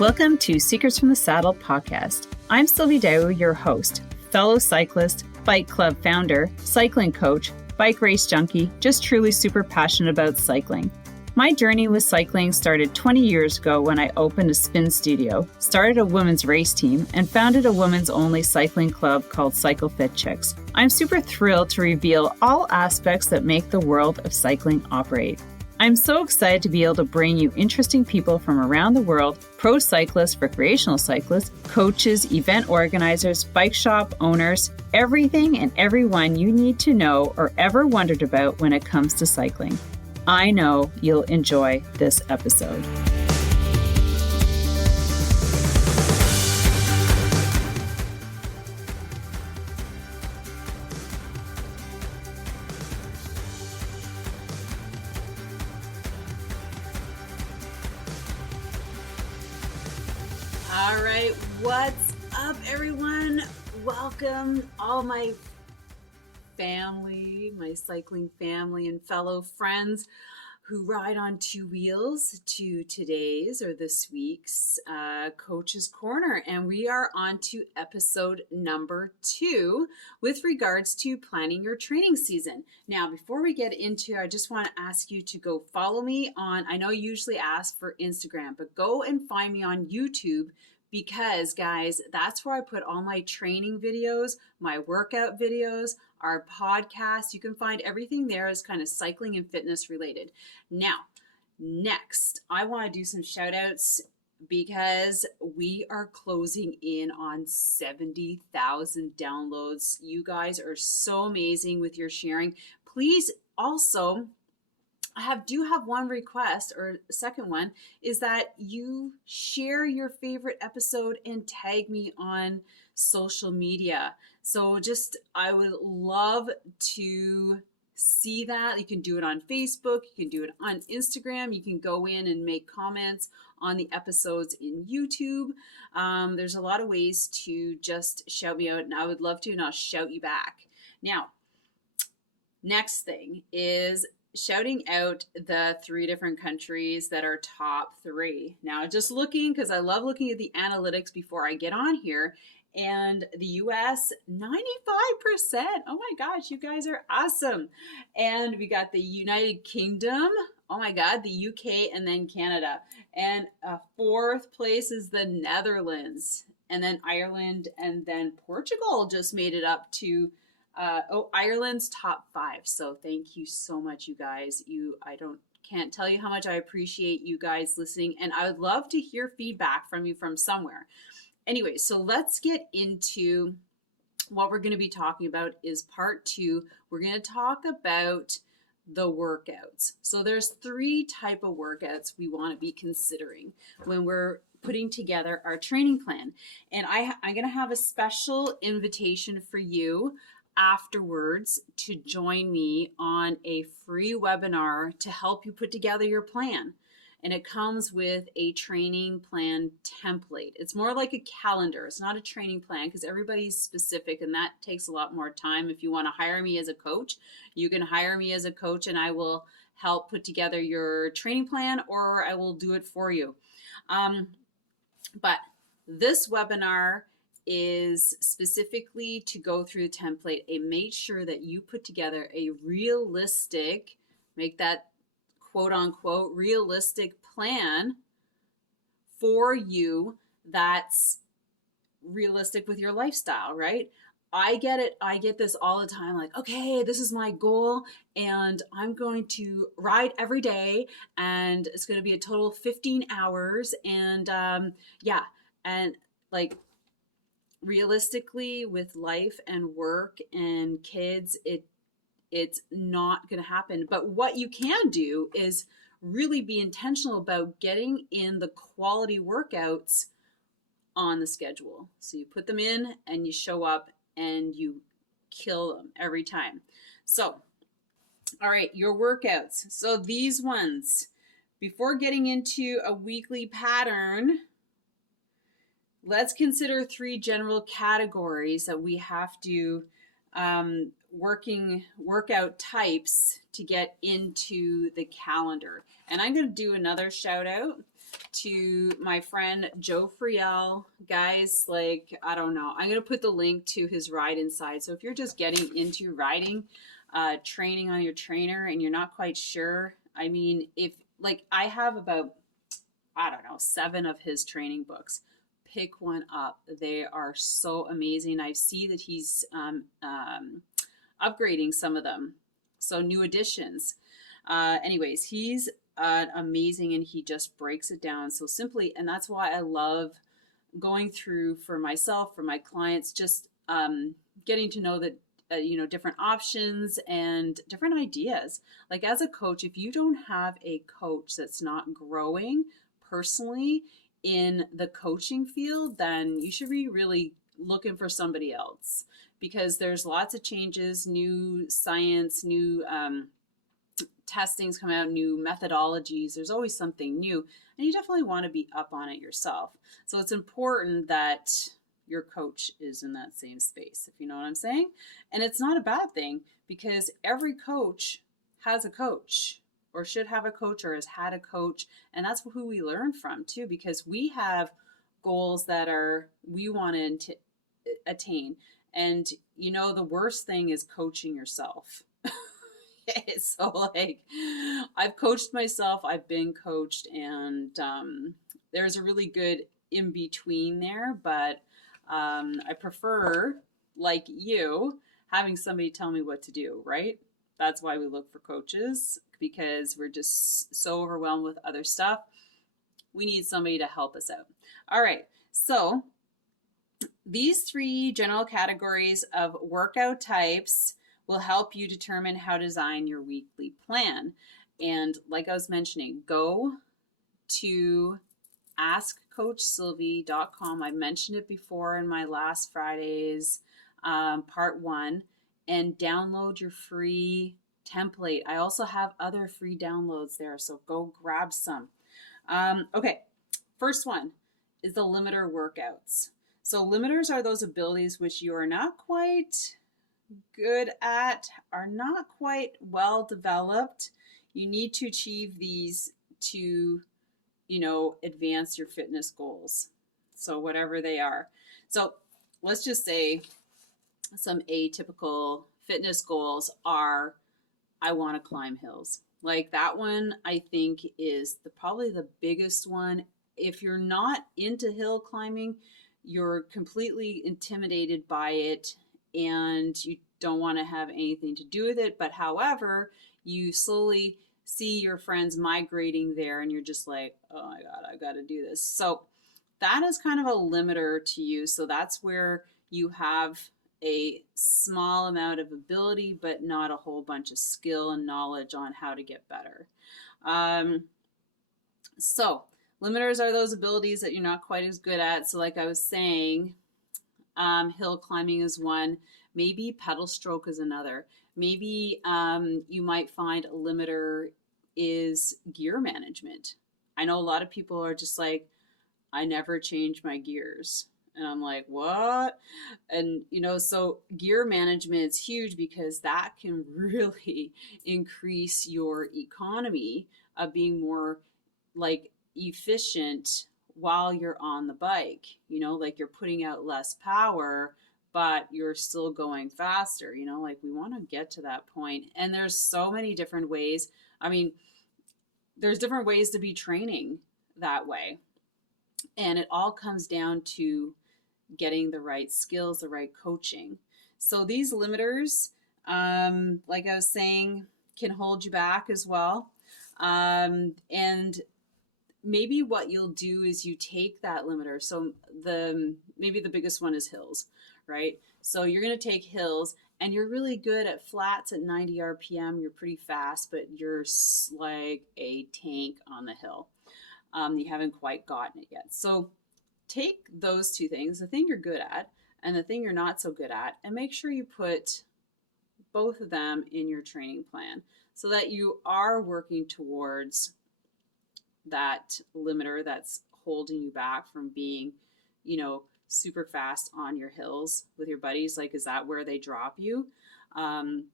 Welcome to Secrets from the Saddle podcast. I'm Sylvie D'Aoust, your host, fellow cyclist, bike club founder, cycling coach, bike race junkie, just truly super passionate about cycling. My journey with cycling started 20 years ago when I opened a spin studio, started a women's race team, and founded a women's only cycling club called Cycle Fit Chicks. I'm super thrilled to reveal all aspects that make the world of cycling operate. I'm so excited to be able to bring you interesting people from around the world, pro cyclists, recreational cyclists, coaches, event organizers, bike shop owners, everything and everyone you need to know or ever wondered about when it comes to cycling. I know you'll enjoy this episode. All right, what's up, everyone? Welcome, all my family, my cycling family and fellow friends who ride on two wheels to today's or this week's Coach's Corner. And we are on to episode number 2 with regards to planning your training season. Now, before we get into, I just want to ask you to go follow me on, I know you usually ask for Instagram, but go and find me on YouTube, because guys, that's where I put all my training videos, my workout videos, our podcast. You can find everything there is kind of cycling and fitness related. Now, next, I want to do some shout outs because we are closing in on 70,000 downloads. You guys are so amazing with your sharing. Please also, I do have one request, or second one, is that you share your favorite episode and tag me on social media. So I would love to see that. You can do it on Facebook, you can do it on Instagram, you can go in and make comments on the episodes in YouTube. There's a lot of ways to just shout me out, and I would love to, and I'll shout you back. Now, next thing is shouting out the 3 different countries that are top 3. Now, just looking, because I love looking at the analytics before I get on here, and the US, 95%. Oh my gosh, you guys are awesome. And we got the United Kingdom, oh my God, the UK, and then Canada. And 4th place is the Netherlands, and then Ireland, and then Portugal just made it up to Ireland's top 5. So thank you so much, you guys. Can't tell you how much I appreciate you guys listening, and I would love to hear feedback from you from somewhere. Anyway, so let's get into what we're going to be talking about is part 2. We're going to talk about the workouts. So there's 3 type of workouts we want to be considering when we're putting together our training plan. And I'm going to have a special invitation for you afterwards to join me on a free webinar to help you put together your plan. And it comes with a training plan template. It's more like a calendar. It's not a training plan because everybody's specific, and that takes a lot more time. If you want to hire me as a coach, you can hire me as a coach and I will help put together your training plan, or I will do it for you. But this webinar is specifically to go through the template and make sure that you put together a realistic, make that quote unquote realistic plan for you that's realistic with your lifestyle, right? I get it. I get this all the time. Like, okay, this is my goal and I'm going to ride every day and it's going to be a total of 15 hours. And and like, realistically with life and work and kids, it's not going to happen. But what you can do is really be intentional about getting in the quality workouts on the schedule. So you put them in and you show up and you kill them every time. So, all right, your workouts. So these ones, before getting into a weekly pattern, let's consider 3 general categories that we have to workout types to get into the calendar. And I'm going to do another shout out to my friend Joe Friel. Guys, like, I don't know. I'm going to put the link to his ride inside. So if you're just getting into riding, training on your trainer and you're not quite sure, I mean, if like I have about, I don't know, 7 of his training books. Pick one up. They are so amazing. I see that he's upgrading some of them. So new additions. Anyways, he's amazing and he just breaks it down so simply. And that's why I love going through for myself, for my clients, just getting to know that, different options and different ideas. Like as a coach, if you don't have a coach that's not growing personally in the coaching field, then you should be really looking for somebody else, because there's lots of changes, new science, new testings come out, new methodologies. There's always something new, and you definitely want to be up on it yourself. So it's important that your coach is in that same space, if you know what I'm saying. And it's not a bad thing, because every coach has a coach, or should have a coach, or has had a coach, and that's who we learn from too, because we have goals that we want to attain. And the worst thing is coaching yourself. So like, I've coached myself, I've been coached, and there's a really good in between there, but I prefer, like you, having somebody tell me what to do, right? That's why we look for coaches, because we're just so overwhelmed with other stuff. We need somebody to help us out. All right, so these 3 general categories of workout types will help you determine how to design your weekly plan. And like I was mentioning, go to askcoachsylvie.com. I mentioned it before in my last Friday's part 1, and download your free template. I also have other free downloads there, so go grab some. Okay, first one is the limiter workouts. So limiters are those abilities which you are not quite good at, are not quite well developed. You need to achieve these to, advance your fitness goals. So whatever they are. So let's just say some atypical fitness goals are, I want to climb hills. Like that one, I think is probably the biggest one. If you're not into hill climbing, you're completely intimidated by it and you don't want to have anything to do with it. But however, you slowly see your friends migrating there and you're just like, oh my God, I've got to do this. So that is kind of a limiter to you. So that's where you have a small amount of ability, but not a whole bunch of skill and knowledge on how to get better. So limiters are those abilities that you're not quite as good at. So like I was saying, hill climbing is one. Maybe pedal stroke is another. Maybe you might find a limiter is gear management. I know a lot of people are just like, I never change my gears. And I'm like, what? And, so gear management is huge because that can really increase your economy of being more like efficient while you're on the bike, like you're putting out less power, but you're still going faster, like we want to get to that point. And there's so many different ways. I mean, there's different ways to be training that way. And it all comes down to getting the right skills, the right coaching. So these limiters, like I was saying, can hold you back as well. And maybe what you'll do is you take that limiter. So maybe the biggest one is hills, right? So you're going to take hills and you're really good at flats at 90 RPM. You're pretty fast, but you're like a tank on the hill. You haven't quite gotten it yet. So take those 2 things, the thing you're good at and the thing you're not so good at, and make sure you put both of them in your training plan so that you are working towards that limiter that's holding you back from being, super fast on your hills with your buddies. Like, is that where they drop you? And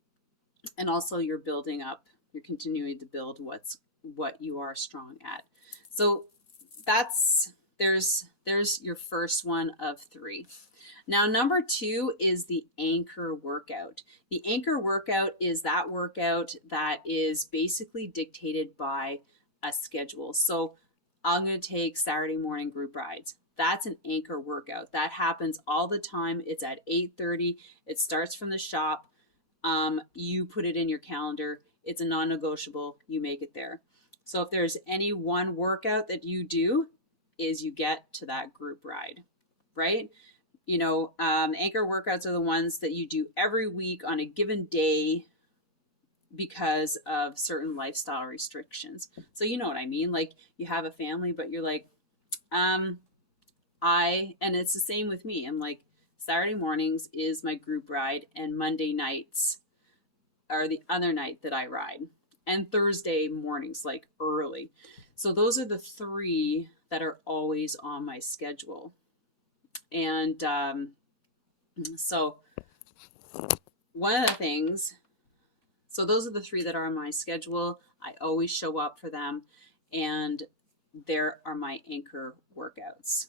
also you're building up, you're continuing to build what you are strong at. So that's there's your first one of 3. Now, number 2 is the anchor workout. The anchor workout is that workout that is basically dictated by a schedule. So I'm going to take Saturday morning group rides. That's an anchor workout. That happens all the time. It's at 8:30. It starts from the shop. You put it in your calendar. It's a non-negotiable. You make it there. So if there's any one workout that you do, is you get to that group ride, right? Anchor workouts are the ones that you do every week on a given day because of certain lifestyle restrictions. So you know what I mean? Like you have a family, but you're like, and it's the same with me. I'm like, Saturday mornings is my group ride, and Monday nights are the other night that I ride, and Thursday mornings, like early. So those are the 3 that are always on my schedule. And so one of the things, so those are the 3 that are on my schedule. I always show up for them, and there are my anchor workouts,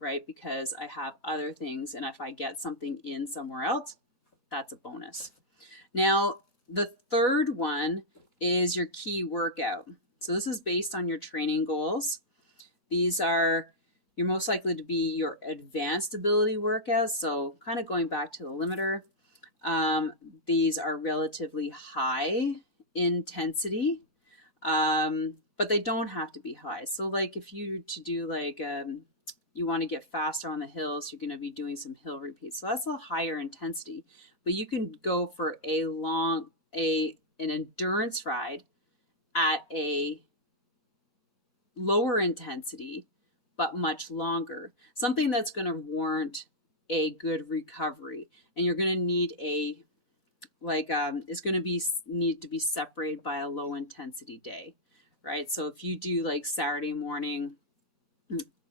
right? Because I have other things, and if I get something in somewhere else, that's a bonus. Now, the third one is your key workout. So this is based on your training goals. These are, you're most likely to be your advanced ability workouts. So kind of going back to the limiter. These are relatively high intensity, but they don't have to be high. So like if you to do like, you want to get faster on the hills, you're going to be doing some hill repeats. So that's a higher intensity, but you can go for an endurance ride at a lower intensity, but much longer. Something that's going to warrant a good recovery, and you're going to need it's going to be need to be separated by a low intensity day, right? So if you do like Saturday morning,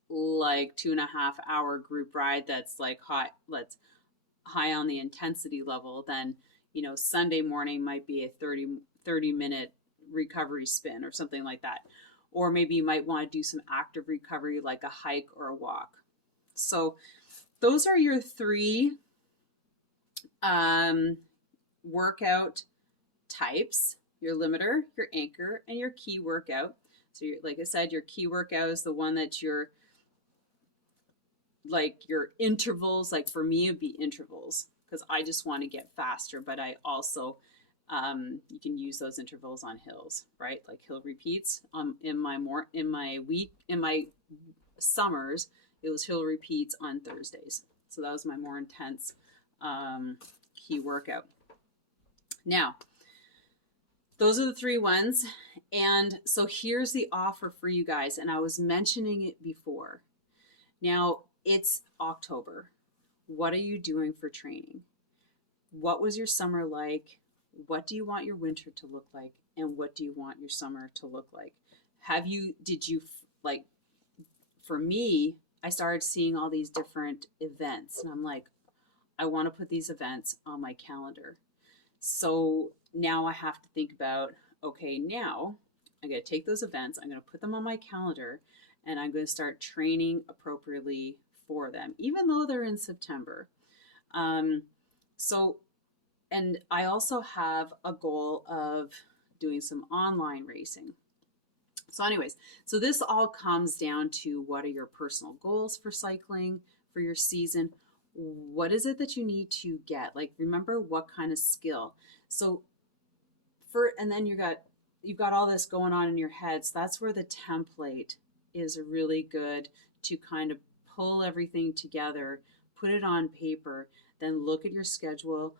like 2.5 hour group ride that's like high on the intensity level, then Sunday morning might be a 30 minute recovery spin or something like that. Or maybe you might want to do some active recovery like a hike or a walk. So those are your 3 workout types: your limiter, your anchor, and your key workout. So like I said, your key workout is the one that you're like your intervals, like for me it'd be intervals because I just want to get faster, but I also you can use those intervals on hills, right? Like hill repeats. In my summers, it was hill repeats on Thursdays. So that was my more intense key workout. Now, those are the 3 ones. And so here's the offer for you guys. And I was mentioning it before. Now, it's October. What are you doing for training? What was your summer like? What do you want your winter to look like? And what do you want your summer to look like? For me, I started seeing all these different events, and I'm like, I want to put these events on my calendar. So now I have to think about, okay, now I'm going to take those events, I'm going to put them on my calendar, and I'm going to start training appropriately for them, even though they're in September. And I also have a goal of doing some online racing. So anyways, so this all comes down to what are your personal goals for cycling, for your season? What is it that you need to get? Like, remember what kind of skill. So and then you've got all this going on in your head. So that's where the template is really good to kind of pull everything together, put it on paper, then look at your schedule,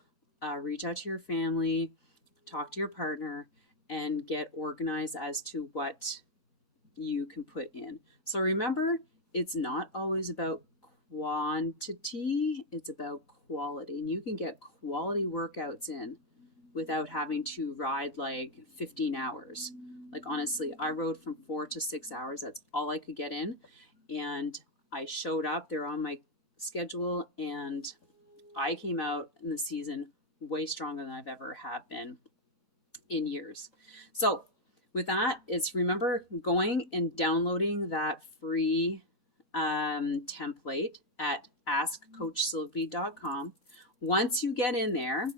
reach out to your family, talk to your partner, and get organized as to what you can put in. So remember, it's not always about quantity, it's about quality. And you can get quality workouts in without having to ride like 15 hours. Like honestly, I rode from 4 to 6 hours. That's all I could get in. And I showed up, they're on my schedule, and I came out in the season way stronger than I've ever have been in years. So with that, it's remember going and downloading that free template at askcoachsylvie.com. Once you get in there,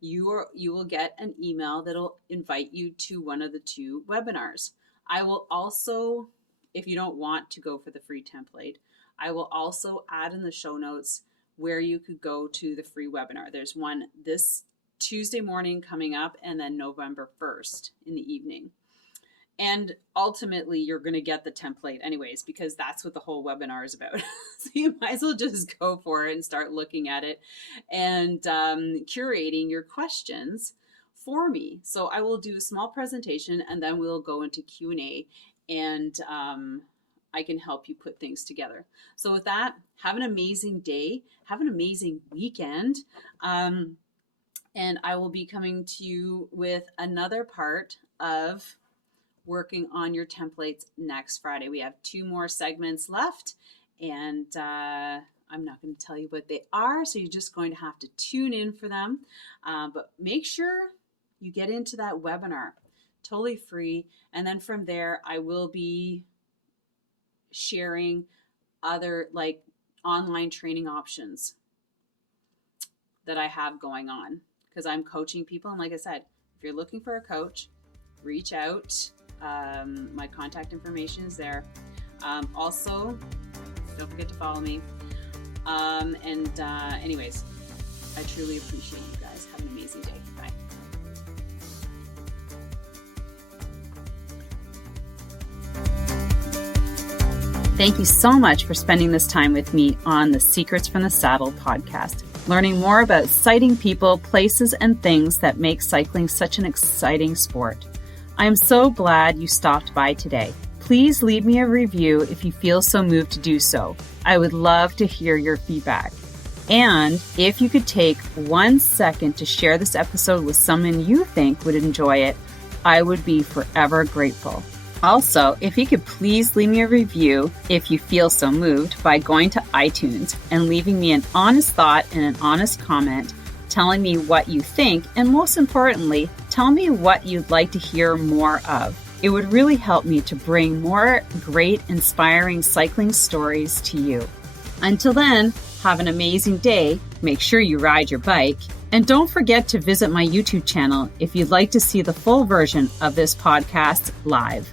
you will get an email that'll invite you to one of the 2 webinars. I will also, if you don't want to go for the free template, I will also add in the show notes where you could go to the free webinar. There's one this Tuesday morning coming up, and then November 1st in the evening. And ultimately, you're going to get the template anyways, because that's what the whole webinar is about. So you might as well just go for it and start looking at it and curating your questions for me. So I will do a small presentation, and then we'll go into Q&A, and I can help you put things together. So with that, have an amazing day. Have an amazing weekend. And I will be coming to you with another part of working on your templates next Friday. We have 2 more segments left, and I'm not going to tell you what they are, so you're just going to have to tune in for them. But make sure you get into that webinar, totally free. And then from there, I will be sharing other like online training options that I have going on, because I'm coaching people. And like I said, if you're looking for a coach, reach out. My contact information is there. Also, don't forget to follow me. Anyways, I truly appreciate you guys. Have an amazing day. Bye. Thank you so much for spending this time with me on the Secrets from the Saddle podcast, learning more about sighting people, places, and things that make cycling such an exciting sport. I am so glad you stopped by today. Please leave me a review if you feel so moved to do so. I would love to hear your feedback. And if you could take 1 second to share this episode with someone you think would enjoy it, I would be forever grateful. Also, if you could please leave me a review if you feel so moved by going to iTunes and leaving me an honest thought and an honest comment, telling me what you think, and most importantly, tell me what you'd like to hear more of. It would really help me to bring more great, inspiring cycling stories to you. Until then, have an amazing day. Make sure you ride your bike. And don't forget to visit my YouTube channel if you'd like to see the full version of this podcast live.